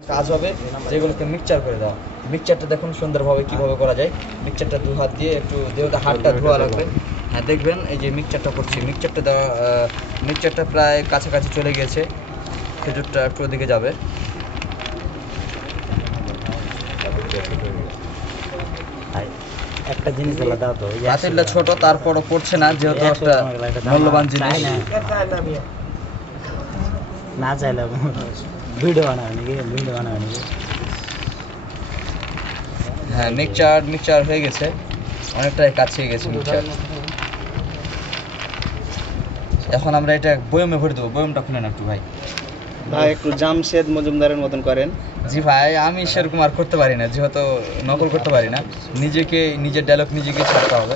কাজ হবে যেগুলোকে মিক্সচার করে দেওয়া। মিক্সচারটা দেখুন সুন্দরভাবে কীভাবে করা যায়। মিক্সচারটা দু হাত দিয়ে একটু যেহেতু হাতটা ধোয়া লাগবে। হ্যাঁ দেখবেন এই যে মিক্সচারটা করছি। মিক্সচারটা দেওয়া মিক্সচারটা প্রায় কাছাকাছি চলে গিয়েছে। খেজুরটা একটু ওদিকে যাবে। একটা জিনিস বলে দাও তো পাতিলটা ছোট তারপরও পড়ছে না যেহেতু একটা মূল্যবান জিনিস। বানাবে নাকি ভিডিও বানাবে নাকি হ্যাঁ মিক্সচার মিক্সচার হয়ে গেছে অনেকটাই কাছে গেছে মিক্সচার এখন আমরা এটা বয়মে ভরে দেবো বয়মটা খুলে না একটু ভাই। ভাই একটু জামশেদ মজুমদারের মতন করেন। জি ভাই আমি সেরকম আর করতে পারি না যেহেতু নকল করতে পারি না। নিজেকে নিজের ডায়লগ নিজেকে ছাড়তে হবে।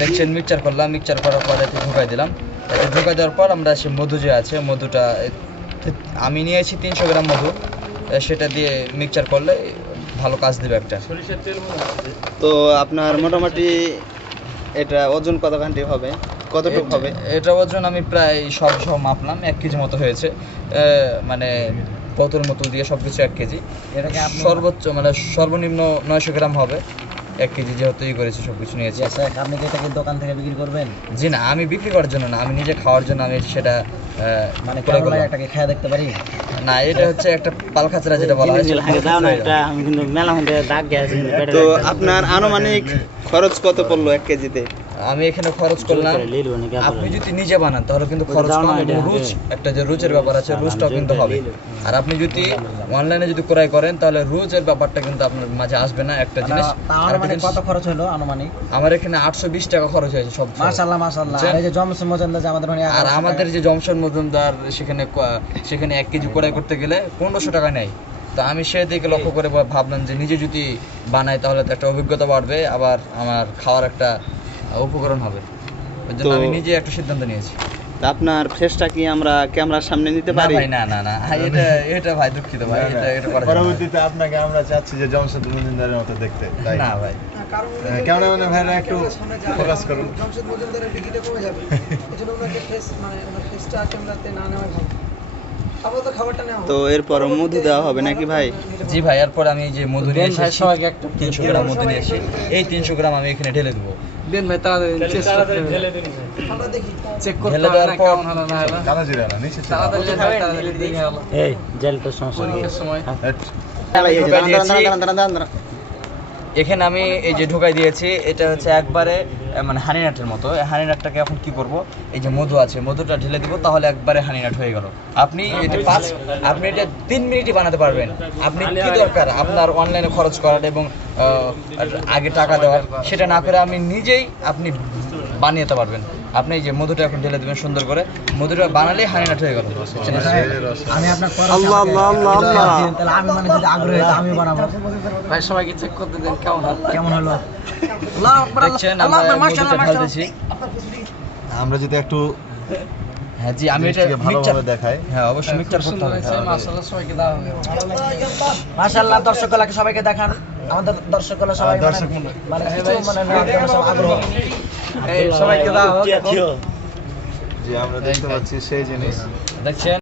দেখছেন মিক্সচার করলাম মিক্সচার করার পরে এতে ঢুকাই দিলাম। এতে ঢুকাই দেওয়ার পর আমরা সে মধু যে আছে মধুটা আমি নিয়েছি তিনশো গ্রাম মধু। সেটা দিয়ে মিক্সচার করলে ভালো কাজ দেবে একটা। তো আপনার মোটামুটি এটা ওজন কত ঘন্টি হবে? কতটুকু হবে? এটা- ওজন আমি প্রায় সব সব মাপলাম এক কেজি মতো হয়েছে। মানে বোতল মতো দিয়ে সব কিছু এক কেজি। এটাকে আপনি সর্বোচ্চ মানে সর্বনিম্ন নয়শো গ্রাম হবে। এক কেজি যেহেতু ই করেছি সব কিছু নিয়েছি। আচ্ছা আপনি কি এটাকে দোকান থেকে বিক্রি করবেন? জি না আমি বিক্রি করার জন্য না আমি নিজে খাওয়ার জন্য আমি সেটা আহ, মানে কেমন লাগে এটাকে খেয়ে দেখতে পারি? না এটা হচ্ছে একটা পালখাচরা যেটা বলা হয়। দাও না এটা আমি কিন্তু মেলা দাগ গেছে তো আপনার আনুমানিক খরচ কত পড়ল এক কেজিতে? আমি এখানে খরচ করলাম। আপনি যদি নিজে বানান তাহলে কিন্তু খরচ কম এবং রুচ। একটা যে রুচের ব্যাপার আছে রুচটাও কিন্তু যদি হবে আর আপনি যদি অনলাইনে যদি ক্রয় করেন তাহলে রুচের ব্যাপারটা কিন্তু আপনার মাঝে আসবে না। একটা জিনিস কত খরচ হলো আনুমানিক? আমার এখানে আটশো বিশ টাকা খরচ হয়েছে সব সহ। মাশাআল্লাহ মাশাআল্লাহ। আর এই যে জমসে মজুমদার আমাদের আর আমাদের যে জমশন মজুমদার সেখানে সেখানে এক কেজি ক্রয় করতে গেলে পনেরোশো টাকা নেয়। তো আমি সেদিকে লক্ষ্য করে ভাবলাম যে নিজে যদি বানাই তাহলে তো একটা অভিজ্ঞতা বাড়বে। আবার আমার খাওয়ার একটা উপকরণ হবে। ওই জন্য আমি নিজে একটা সিদ্ধান্ত নিয়েছি। তা আপনার ফেসটা কি আমরা ক্যামেরার সামনে নিতে পারি? না না না। এটা এটা ভাই দুঃখিত ভাই এটা এটা করা পরবর্তীতে আপনাকে আমরা চাচ্ছি যে জমশেদ মজুমদারের মতো দেখতে তাই? না ভাই। ক্যামেরাম্যান ভাইরা একটু ফোকাস করুন। জমশেদ মজুমদারের ডিগ্রিটা কমে যাবে। ওনাকে ফেস মানে ওনার ফেসটা ক্যামেরাতে না নেওয়াই ভালো। নেওয়া তো এরপরও মধু দেওয়া হবে নাকি ভাই? জি ভাই এরপর আমি এই যে মধু নিয়ে এসেছি। তিনশো গ্রাম মধু নিয়ে এসেছি। এই তিনশো গ্রাম আমি এখানে ঢেলে দেবো। দেন ভাই তাড়াতাড়ি চেক করতে জিরা না নিচে। এই সমস্যা নেই। সময়। এখানে আমি এই যে ঢোকাই দিয়েছি এটা হচ্ছে একবারে মানে হানি নাটের মতো। এই হানি নাটটাকে এখন কি করব? এই যে মধু আছে মধুটা ঢেলে দিব তাহলে একবারে হানি নাট হয়ে গেল। আপনি এটা পাঁচ আপনি এটা তিন মিনিটই বানাতে পারবেন। আপনি কি দরকার? আপনার অনলাইনে খরচ করার এবং আগে টাকা দেওয়ার। সেটা না করে আপনি নিজেই আপনি বানিয়েতে পারবেন। আপনি এই যে মধুটা এখন ঢেলে দেবেন সুন্দর করে। মধুটা বানালেই হানি নাট হয়ে গেল। আমি আপনার আল্লাহ, আল্লাহ, আল্লাহ, আল্লাহ। তাহলে আমি মানে যদি আগ্রহী আমি বানাবো। ভাই সবাইকে চেক করতে দেন কেমন হয় কেমন হলো? দেখছেন আমরা আমরা যদি একটু হ্যাঁ জি আমি এটা ভালোভাবে দেখাই। হ্যাঁ অবশ্যই মিক্সচার করতে হবে। মাশাআল্লাহ সবাইকে দেওয়া মাশাআল্লাহ দর্শকগুলোকে সবাইকে দেখান। আমাদের দর্শকগুলো সবাই মানে দর্শক মানে কিছু মানে সব আগ্রহ। এই সবাইকে হোক যে আমরা দেখতে পাচ্ছি সেই জিনিস। দেখছেন?